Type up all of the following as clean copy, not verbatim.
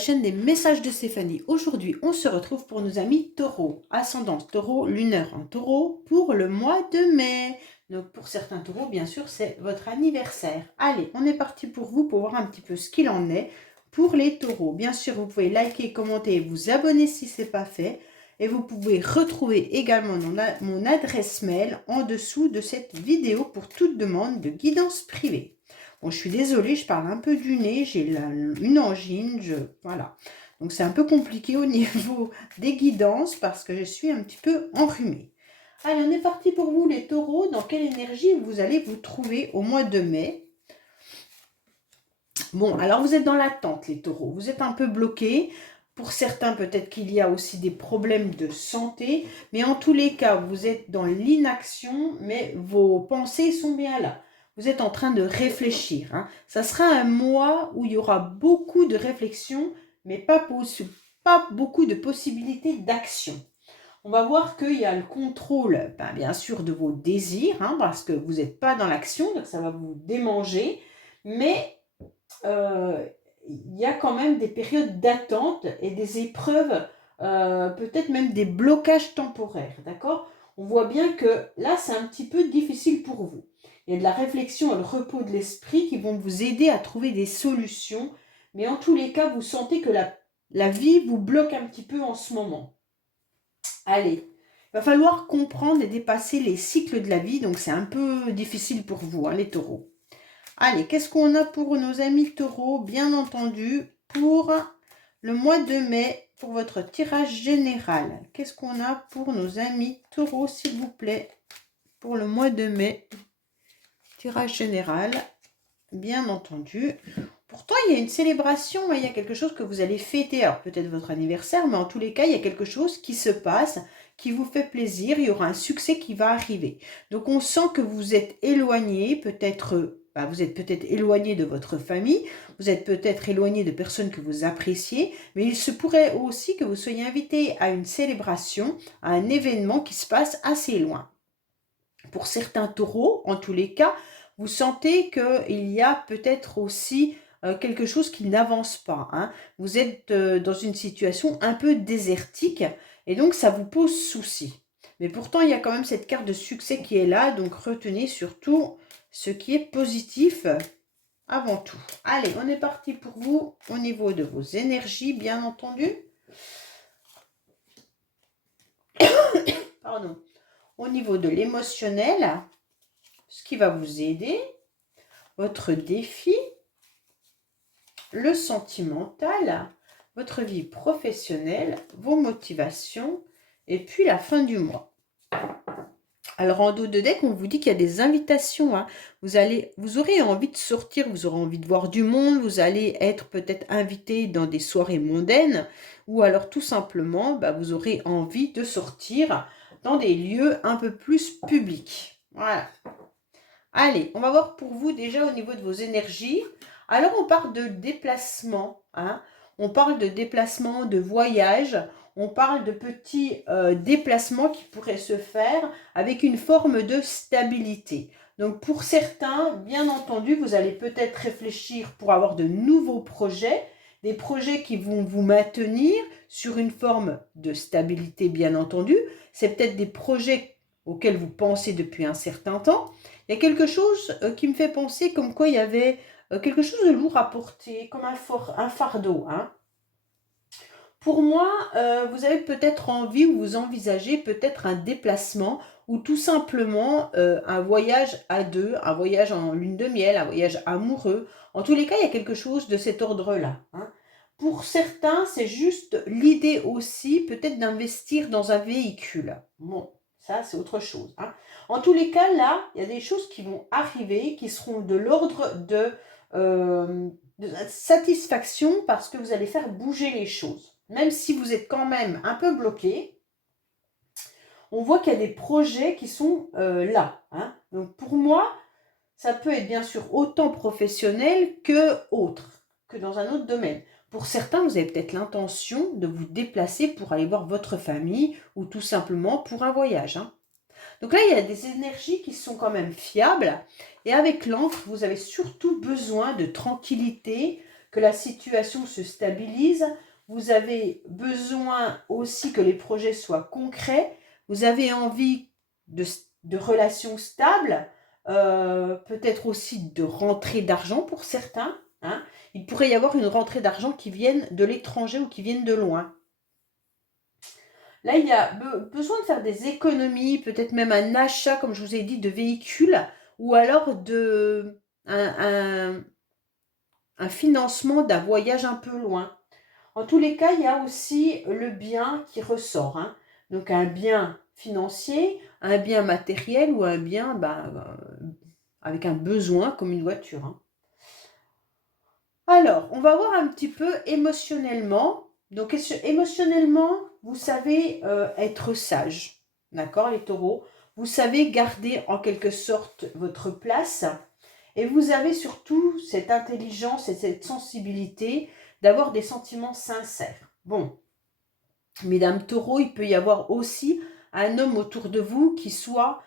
chaîne des messages de Stéphanie. Aujourd'hui, on se retrouve pour nos amis taureaux. Ascendance taureau, lunaire en taureau pour le mois de mai. Donc pour certains taureaux, bien sûr, c'est votre anniversaire. Allez, on est parti pour vous pour voir un petit peu ce qu'il en est pour les taureaux. Bien sûr, vous pouvez liker, commenter et vous abonner si ce n'est pas fait. Et vous pouvez retrouver également mon adresse mail en dessous de cette vidéo pour toute demande de guidance privée. Bon, je suis désolée, je parle un peu du nez, j'ai une angine, voilà. Donc c'est un peu compliqué au niveau des guidances parce que je suis un petit peu enrhumée. Allez, on est parti pour vous les taureaux. Dans quelle énergie vous allez vous trouver au mois de mai? Bon, alors vous êtes dans l'attente les taureaux, vous êtes un peu bloqués. Pour certains, peut-être qu'il y a aussi des problèmes de santé, mais en tous les cas, vous êtes dans l'inaction, mais vos pensées sont bien là. Vous êtes en train de réfléchir. Hein. Ça sera un mois où il y aura beaucoup de réflexion, mais pas beaucoup de possibilités d'action. On va voir qu'il y a le contrôle, bien sûr, de vos désirs, hein, parce que vous n'êtes pas dans l'action, donc ça va vous démanger, mais il y a quand même des périodes d'attente et des épreuves, peut-être même des blocages temporaires, d'accord? On voit bien que là, c'est un petit peu difficile pour vous. Il y a de la réflexion et le repos de l'esprit qui vont vous aider à trouver des solutions, mais en tous les cas, vous sentez que la vie vous bloque un petit peu en ce moment. Allez, il va falloir comprendre et dépasser les cycles de la vie, donc c'est un peu difficile pour vous, hein, les taureaux. Allez, qu'est-ce qu'on a pour nos amis taureaux? Bien entendu, pour le mois de mai, pour votre tirage général. Qu'est-ce qu'on a pour nos amis taureaux, s'il vous plaît? Pour le mois de mai, tirage général, bien entendu. Pourtant, il y a une célébration, il y a quelque chose que vous allez fêter. Alors, peut-être votre anniversaire, mais en tous les cas, il y a quelque chose qui se passe, qui vous fait plaisir. Il y aura un succès qui va arriver. Donc, on sent que vous êtes éloigné, peut-être... vous êtes peut-être éloigné de votre famille, vous êtes peut-être éloigné de personnes que vous appréciez, mais il se pourrait aussi que vous soyez invité à une célébration, à un événement qui se passe assez loin. Pour certains taureaux, en tous les cas, vous sentez qu'il y a peut-être aussi quelque chose qui n'avance pas. Hein. Vous êtes dans une situation un peu désertique et donc ça vous pose souci. Mais pourtant, il y a quand même cette carte de succès qui est là, donc retenez surtout ce qui est positif avant tout. Allez, on est parti pour vous au niveau de vos énergies, bien entendu. Pardon. Au niveau de l'émotionnel, ce qui va vous aider, votre défi, le sentimental, votre vie professionnelle, vos motivations et puis la fin du mois. Alors en dos de deck, on vous dit qu'il y a des invitations. Hein. Vous aurez envie de sortir, vous aurez envie de voir du monde, vous allez être peut-être invité dans des soirées mondaines ou alors tout simplement, vous aurez envie de sortir dans des lieux un peu plus publics. Voilà. Allez, on va voir pour vous déjà au niveau de vos énergies. Alors, on parle de déplacement, hein. On parle de déplacement, de voyage. On parle de petits déplacements qui pourraient se faire avec une forme de stabilité. Donc, pour certains, bien entendu, vous allez peut-être réfléchir pour avoir de nouveaux projets, des projets qui vont vous maintenir sur une forme de stabilité, bien entendu. C'est peut-être des projets auxquels vous pensez depuis un certain temps. Il y a quelque chose qui me fait penser comme quoi il y avait quelque chose de lourd à porter, comme un fardeau. Hein. Pour moi, vous avez peut-être envie ou vous envisagez peut-être un déplacement ou tout simplement un voyage à deux, un voyage en lune de miel, un voyage amoureux. En tous les cas, il y a quelque chose de cet ordre-là. Hein. Pour certains, c'est juste l'idée aussi peut-être d'investir dans un véhicule. Bon, ça, c'est autre chose. Hein. En tous les cas, là, il y a des choses qui vont arriver, qui seront de l'ordre de satisfaction parce que vous allez faire bouger les choses. Même si vous êtes quand même un peu bloqué, on voit qu'il y a des projets qui sont là. Hein. Donc pour moi, ça peut être bien sûr autant professionnel que autre, que dans un autre domaine. Pour certains, vous avez peut-être l'intention de vous déplacer pour aller voir votre famille ou tout simplement pour un voyage. Hein. Donc là, il y a des énergies qui sont quand même fiables. Et avec l'encre, vous avez surtout besoin de tranquillité, que la situation se stabilise. Vous avez besoin aussi que les projets soient concrets. Vous avez envie de relations stables, peut-être aussi de rentrée d'argent pour certains. Hein. Il pourrait y avoir une rentrée d'argent qui vienne de l'étranger ou qui vienne de loin. Là, il y a besoin de faire des économies, peut-être même un achat, comme je vous ai dit, de véhicules, ou alors un financement d'un voyage un peu loin. En tous les cas, il y a aussi le bien qui ressort. Hein. Donc un bien financier, un bien matériel ou un bien avec un besoin comme une voiture. Hein. Alors, on va voir un petit peu émotionnellement. Donc émotionnellement, vous savez être sage. D'accord, les taureaux? Vous savez garder en quelque sorte votre place. Et vous avez surtout cette intelligence et cette sensibilité d'avoir des sentiments sincères. Bon, mesdames taureaux, il peut y avoir aussi un homme autour de vous qui soit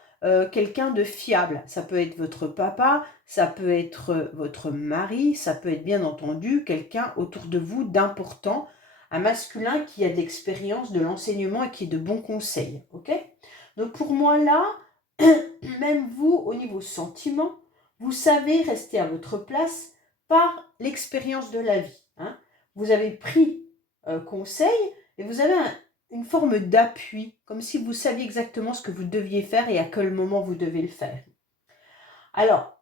quelqu'un de fiable. Ça peut être votre papa, ça peut être votre mari, ça peut être bien entendu quelqu'un autour de vous d'important, un masculin qui a de l'expérience, de l'enseignement et qui est de bons conseils. Ok? Donc pour moi là, même vous, au niveau sentiment, vous savez rester à votre place par l'expérience de la vie. Hein. Vous avez pris conseil et vous avez une forme d'appui, comme si vous saviez exactement ce que vous deviez faire et à quel moment vous devez le faire. Alors,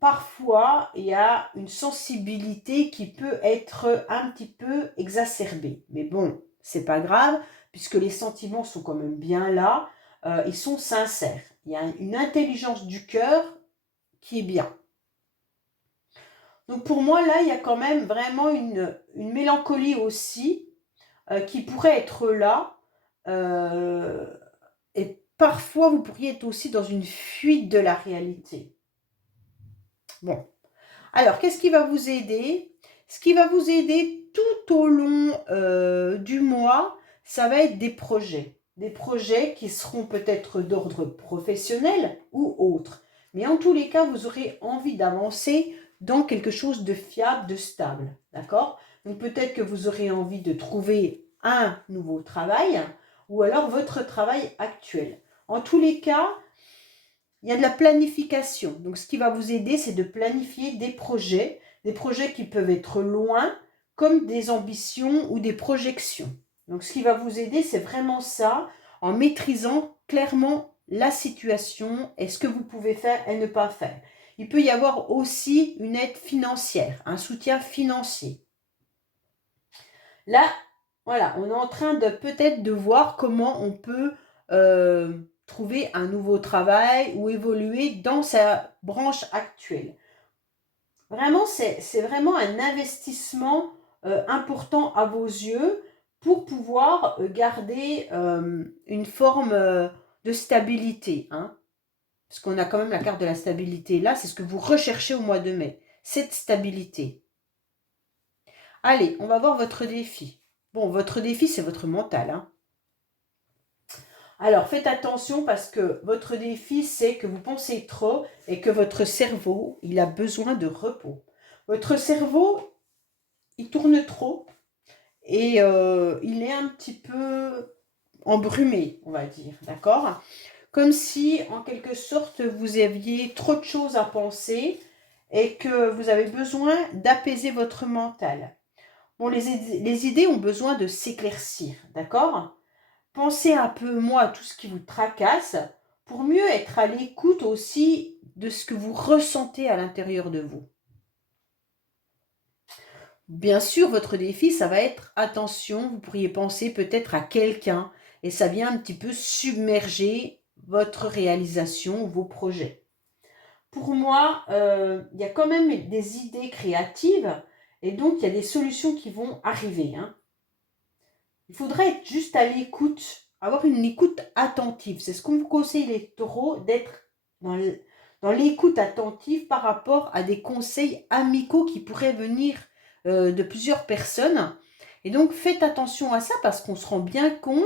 parfois, il y a une sensibilité qui peut être un petit peu exacerbée. Mais bon, c'est pas grave, puisque les sentiments sont quand même bien là, ils sont sincères. Il y a une intelligence du cœur qui est bien. Donc pour moi, là, il y a quand même vraiment une mélancolie aussi qui pourrait être là. Et parfois, vous pourriez être aussi dans une fuite de la réalité. Bon. Alors, qu'est-ce qui va vous aider? Ce qui va vous aider tout au long du mois, ça va être des projets. Des projets qui seront peut-être d'ordre professionnel ou autre. Mais en tous les cas, vous aurez envie d'avancer dans quelque chose de fiable, de stable. D'accord? Donc peut-être que vous aurez envie de trouver un nouveau travail ou alors votre travail actuel. En tous les cas, il y a de la planification. Donc, ce qui va vous aider, c'est de planifier des projets qui peuvent être loin, comme des ambitions ou des projections. Donc, ce qui va vous aider, c'est vraiment ça, en maîtrisant clairement la situation et ce que vous pouvez faire et ne pas faire. Il peut y avoir aussi une aide financière, un soutien financier. Là, voilà, on est en train de peut-être de voir comment on peut trouver un nouveau travail ou évoluer dans sa branche actuelle. Vraiment, c'est vraiment un investissement important à vos yeux pour pouvoir garder une forme de stabilité. Hein, parce qu'on a quand même la carte de la stabilité là, c'est ce que vous recherchez au mois de mai, cette stabilité. Allez, on va voir votre défi. Bon, votre défi, c'est votre mental. Hein. Alors, faites attention parce que votre défi, c'est que vous pensez trop et que votre cerveau, il a besoin de repos. Votre cerveau, il tourne trop et il est un petit peu embrumé, on va dire, d'accord? Comme si, en quelque sorte, vous aviez trop de choses à penser et que vous avez besoin d'apaiser votre mental. Bon, les idées ont besoin de s'éclaircir, d'accord? Pensez un peu, moi, à tout ce qui vous tracasse pour mieux être à l'écoute aussi de ce que vous ressentez à l'intérieur de vous. Bien sûr, votre défi, ça va être attention, vous pourriez penser peut-être à quelqu'un et ça vient un petit peu submerger votre réalisation, vos projets. Pour moi, il y a quand même des idées créatives et donc il y a des solutions qui vont arriver. Hein. Il faudrait être juste à l'écoute, avoir une écoute attentive. C'est ce qu'on vous conseille les taureaux, d'être dans l'écoute attentive par rapport à des conseils amicaux qui pourraient venir de plusieurs personnes. Et donc faites attention à ça parce qu'on se rend bien compte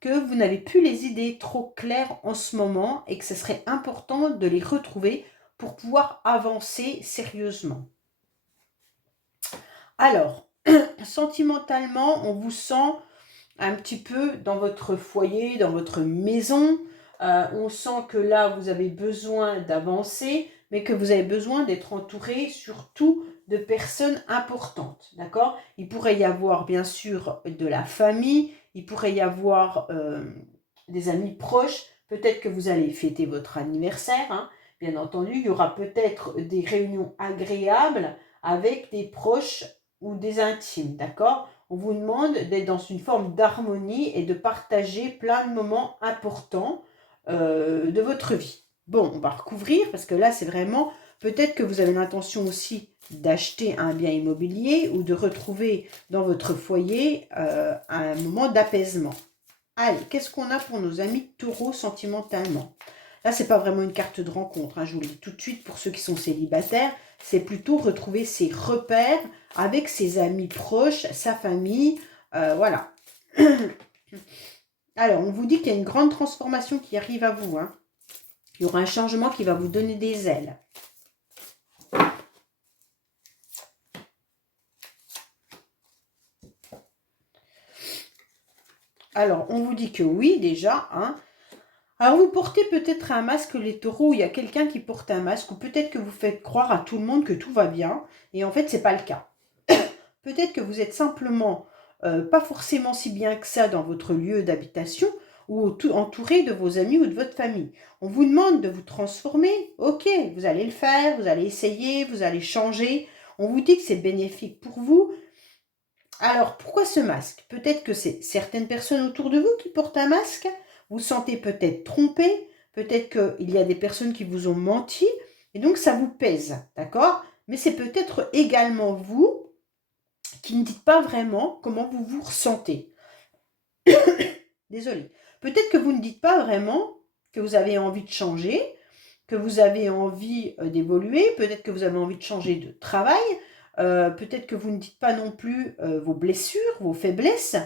que vous n'avez plus les idées trop claires en ce moment et que ce serait important de les retrouver pour pouvoir avancer sérieusement. Alors, sentimentalement, on vous sent un petit peu dans votre foyer, dans votre maison. On sent que là, vous avez besoin d'avancer, mais que vous avez besoin d'être entouré surtout de personnes importantes, d'accord? Il pourrait y avoir bien sûr de la famille, il pourrait y avoir des amis proches, peut-être que vous allez fêter votre anniversaire, hein. Bien entendu, il y aura peut-être des réunions agréables avec des proches ou des intimes, d'accord? On vous demande d'être dans une forme d'harmonie et de partager plein de moments importants de votre vie. Bon, on va recouvrir parce que là, c'est vraiment, peut-être que vous avez l'intention aussi d'acheter un bien immobilier ou de retrouver dans votre foyer un moment d'apaisement. Allez, qu'est-ce qu'on a pour nos amis taureaux sentimentalement? Là, c'est pas vraiment une carte de rencontre, hein, je vous le dis tout de suite pour ceux qui sont célibataires. C'est plutôt retrouver ses repères avec ses amis proches, sa famille, voilà. Alors, on vous dit qu'il y a une grande transformation qui arrive à vous, hein. Il y aura un changement qui va vous donner des ailes. Alors, on vous dit que oui, déjà, hein. Alors, vous portez peut-être un masque, les taureaux, il y a quelqu'un qui porte un masque, ou peut-être que vous faites croire à tout le monde que tout va bien, et en fait, c'est pas le cas. Peut-être que vous êtes simplement pas forcément si bien que ça dans votre lieu d'habitation, ou entouré de vos amis ou de votre famille. On vous demande de vous transformer, ok, vous allez le faire, vous allez essayer, vous allez changer. On vous dit que c'est bénéfique pour vous. Alors, pourquoi ce masque? Peut-être que c'est certaines personnes autour de vous qui portent un masque. Vous sentez peut-être trompé. Peut-être qu'il y a des personnes qui vous ont menti. Et donc, ça vous pèse, d'accord? Mais c'est peut-être également vous qui ne dites pas vraiment comment vous vous ressentez. Désolée. Peut-être que vous ne dites pas vraiment que vous avez envie de changer, que vous avez envie d'évoluer, peut-être que vous avez envie de changer de travail, peut-être que vous ne dites pas non plus vos blessures, vos faiblesses,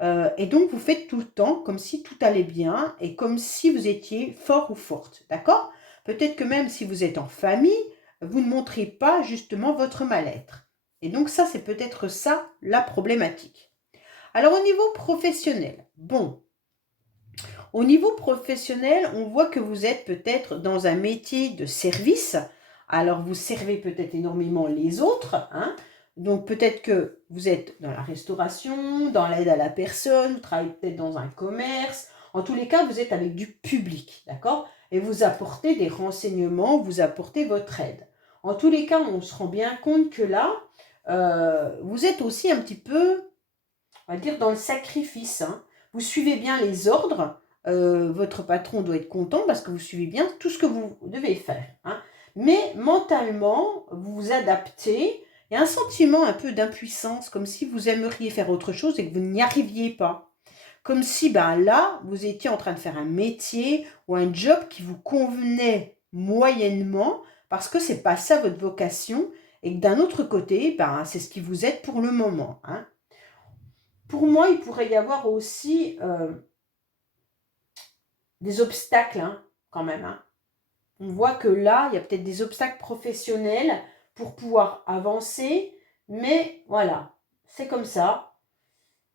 et donc vous faites tout le temps comme si tout allait bien et comme si vous étiez fort ou forte, d'accord? Peut-être que même si vous êtes en famille, vous ne montrez pas justement votre mal-être. Et donc ça, c'est peut-être ça la problématique. Alors au niveau professionnel, bon, au niveau professionnel, on voit que vous êtes peut-être dans un métier de service. Alors, vous servez peut-être énormément les autres, hein. Donc, peut-être que vous êtes dans la restauration, dans l'aide à la personne, vous travaillez peut-être dans un commerce. En tous les cas, vous êtes avec du public, d'accord? Et vous apportez des renseignements, vous apportez votre aide. En tous les cas, on se rend bien compte que là, vous êtes aussi un petit peu, on va dire, dans le sacrifice, hein. Vous suivez bien les ordres, votre patron doit être content parce que vous suivez bien tout ce que vous devez faire, hein. Mais mentalement, vous vous adaptez. Il y a un sentiment un peu d'impuissance, comme si vous aimeriez faire autre chose et que vous n'y arriviez pas. Comme si ben, là, vous étiez en train de faire un métier ou un job qui vous convenait moyennement parce que c'est pas ça votre vocation et que d'un autre côté, ben, c'est ce qui vous aide pour le moment, hein. Pour moi, il pourrait y avoir aussi des obstacles, hein, quand même, hein. On voit que là, il y a peut-être des obstacles professionnels pour pouvoir avancer, mais voilà, c'est comme ça.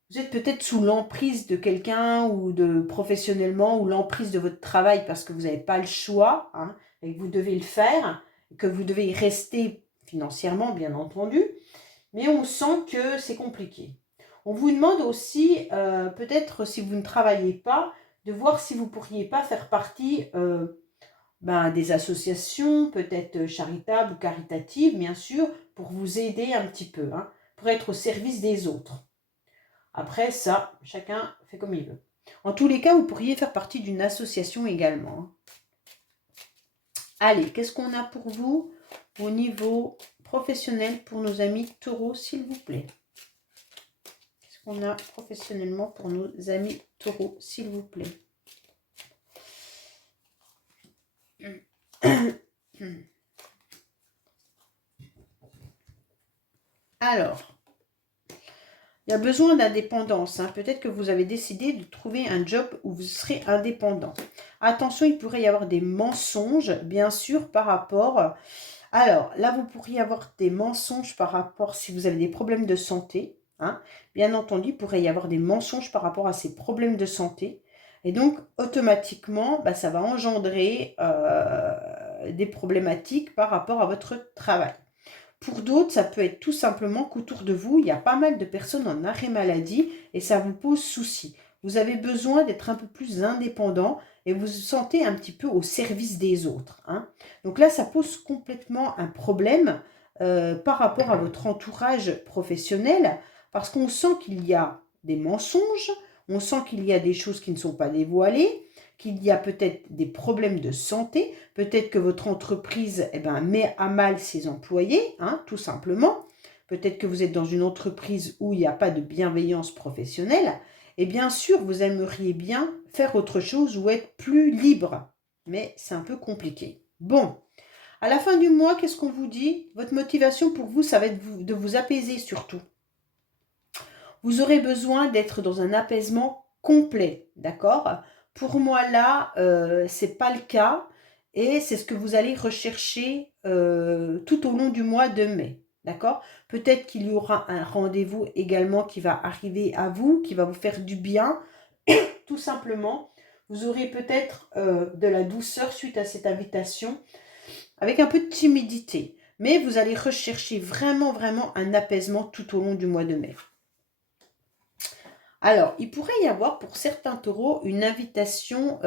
Vous êtes peut-être sous l'emprise de quelqu'un ou de professionnellement ou l'emprise de votre travail parce que vous n'avez pas le choix, hein, et que vous devez le faire, et que vous devez y rester financièrement, bien entendu, mais on sent que c'est compliqué. On vous demande aussi, peut-être si vous ne travaillez pas, de voir si vous ne pourriez pas faire partie des associations, peut-être charitables ou caritatives, bien sûr, pour vous aider un petit peu, hein, pour être au service des autres. Après, ça, chacun fait comme il veut. En tous les cas, vous pourriez faire partie d'une association également, hein. Allez, qu'est-ce qu'on a pour vous au niveau professionnel pour nos amis taureaux, s'il vous plaît? Qu'est-ce qu'on a professionnellement pour nos amis taureaux, s'il vous plaît? Alors, il y a besoin d'indépendance, hein. Peut-être que vous avez décidé de trouver un job où vous serez indépendant. Attention, il pourrait y avoir des mensonges, bien sûr, par rapport Alors, là, vous pourriez avoir des mensonges par rapport, si vous avez des problèmes de santé, hein. Bien entendu, il pourrait y avoir des mensonges par rapport à ces problèmes de santé. Et donc, automatiquement, bah, ça va engendrer des problématiques par rapport à votre travail. Pour d'autres, ça peut être tout simplement qu'autour de vous, il y a pas mal de personnes en arrêt maladie et ça vous pose souci. Vous avez besoin d'être un peu plus indépendant et vous vous sentez un petit peu au service des autres, hein. Donc là, ça pose complètement un problème par rapport à votre entourage professionnel parce qu'on sent qu'il y a des mensonges, on sent qu'il y a des choses qui ne sont pas dévoilées, qu'il y a peut-être des problèmes de santé, peut-être que votre entreprise met à mal ses employés, hein, tout simplement. Peut-être que vous êtes dans une entreprise où il n'y a pas de bienveillance professionnelle. Et bien sûr, vous aimeriez bien faire autre chose ou être plus libre. Mais c'est un peu compliqué. Bon, à la fin du mois, qu'est-ce qu'on vous dit? Votre motivation pour vous, ça va être de vous apaiser surtout. Vous aurez besoin d'être dans un apaisement complet, d'accord? Pour moi, là, ce n'est pas le cas et c'est ce que vous allez rechercher tout au long du mois de mai, d'accord? Peut-être qu'il y aura un rendez-vous également qui va arriver à vous, qui va vous faire du bien, tout simplement. Vous aurez peut-être de la douceur suite à cette invitation, avec un peu de timidité, mais vous allez rechercher vraiment, vraiment un apaisement tout au long du mois de mai. Alors, il pourrait y avoir pour certains taureaux une invitation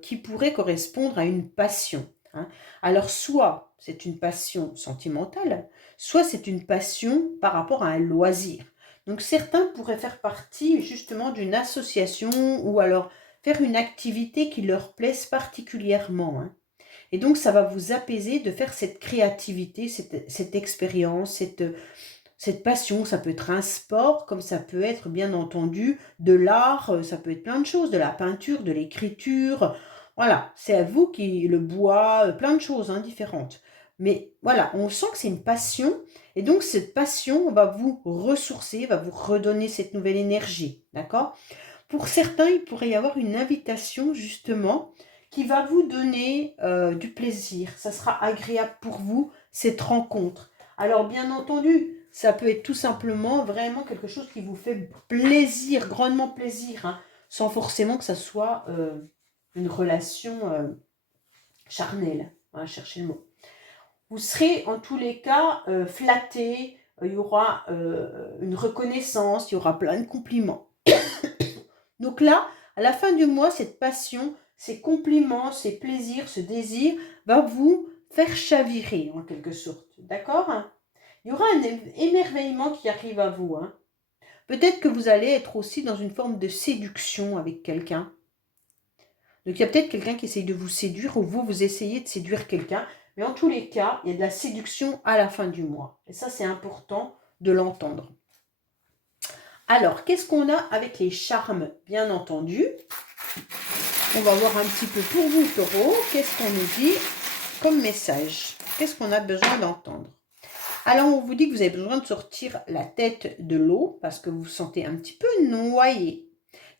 qui pourrait correspondre à une passion, hein. Alors, soit c'est une passion sentimentale, soit c'est une passion par rapport à un loisir. Donc, certains pourraient faire partie justement d'une association ou alors faire une activité qui leur plaise particulièrement, hein. Et donc, ça va vous apaiser de faire cette créativité, cette expérience, cette passion. Ça peut être un sport, comme ça peut être bien entendu de l'art, ça peut être plein de choses, de la peinture, de l'écriture. Voilà, c'est à vous qui le bois, plein de choses hein, différentes. Mais voilà, on sent que c'est une passion et donc cette passion va vous ressourcer, va vous redonner cette nouvelle énergie, d'accord? Pour certains, il pourrait y avoir une invitation justement qui va vous donner du plaisir. Ça sera agréable pour vous, cette rencontre. Alors bien entendu, ça peut être tout simplement vraiment quelque chose qui vous fait plaisir, grandement plaisir, hein, sans forcément que ça soit une relation charnelle, hein, cherchez le mot. Vous serez en tous les cas flatté, il y aura une reconnaissance, il y aura plein de compliments. Donc là, à la fin du mois, cette passion, ces compliments, ces plaisirs, ce désir va vous faire chavirer en quelque sorte. D'accord? Il y aura un émerveillement qui arrive à vous, hein. Peut-être que vous allez être aussi dans une forme de séduction avec quelqu'un. Donc il y a peut-être quelqu'un qui essaye de vous séduire ou vous essayez de séduire quelqu'un. Mais en tous les cas, il y a de la séduction à la fin du mois. Et ça, c'est important de l'entendre. Alors, qu'est-ce qu'on a avec les charmes? Bien entendu, on va voir un petit peu pour vous, taureau. Qu'est-ce qu'on nous dit comme message? Qu'est-ce qu'on a besoin d'entendre? Alors, on vous dit que vous avez besoin de sortir la tête de l'eau parce que vous vous sentez un petit peu noyé.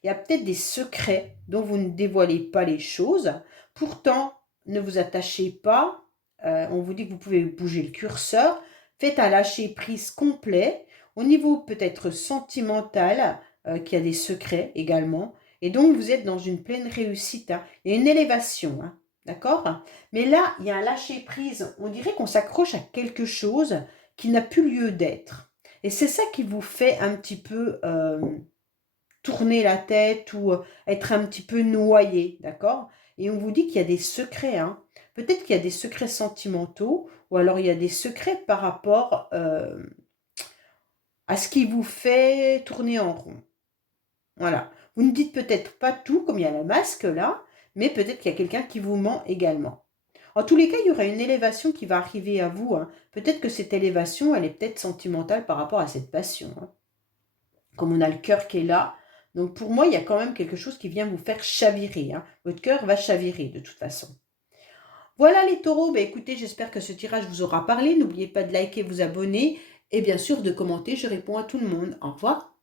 Il y a peut-être des secrets dont vous ne dévoilez pas les choses. Pourtant, ne vous attachez pas. On vous dit que vous pouvez bouger le curseur. Faites un lâcher-prise complet. Au niveau peut-être sentimental, qu'il y a des secrets également. Et donc, vous êtes dans une pleine réussite, hein. Il y a une élévation, hein, d'accord? Mais là, il y a un lâcher-prise. On dirait qu'on s'accroche à quelque chose qui n'a plus lieu d'être. Et c'est ça qui vous fait un petit peu tourner la tête ou être un petit peu noyé, d'accord? Et on vous dit qu'il y a des secrets, hein. Peut-être qu'il y a des secrets sentimentaux ou alors il y a des secrets par rapport à ce qui vous fait tourner en rond. Voilà. Vous ne dites peut-être pas tout, comme il y a le masque là, mais peut-être qu'il y a quelqu'un qui vous ment également. En tous les cas, il y aura une élévation qui va arriver à vous, hein. Peut-être que cette élévation, elle est peut-être sentimentale par rapport à cette passion, hein. Comme on a le cœur qui est là. Donc pour moi, il y a quand même quelque chose qui vient vous faire chavirer, hein. Votre cœur va chavirer de toute façon. Voilà les taureaux, bah, écoutez, j'espère que ce tirage vous aura parlé. N'oubliez pas de liker, vous abonner et bien sûr de commenter, je réponds à tout le monde. Au revoir.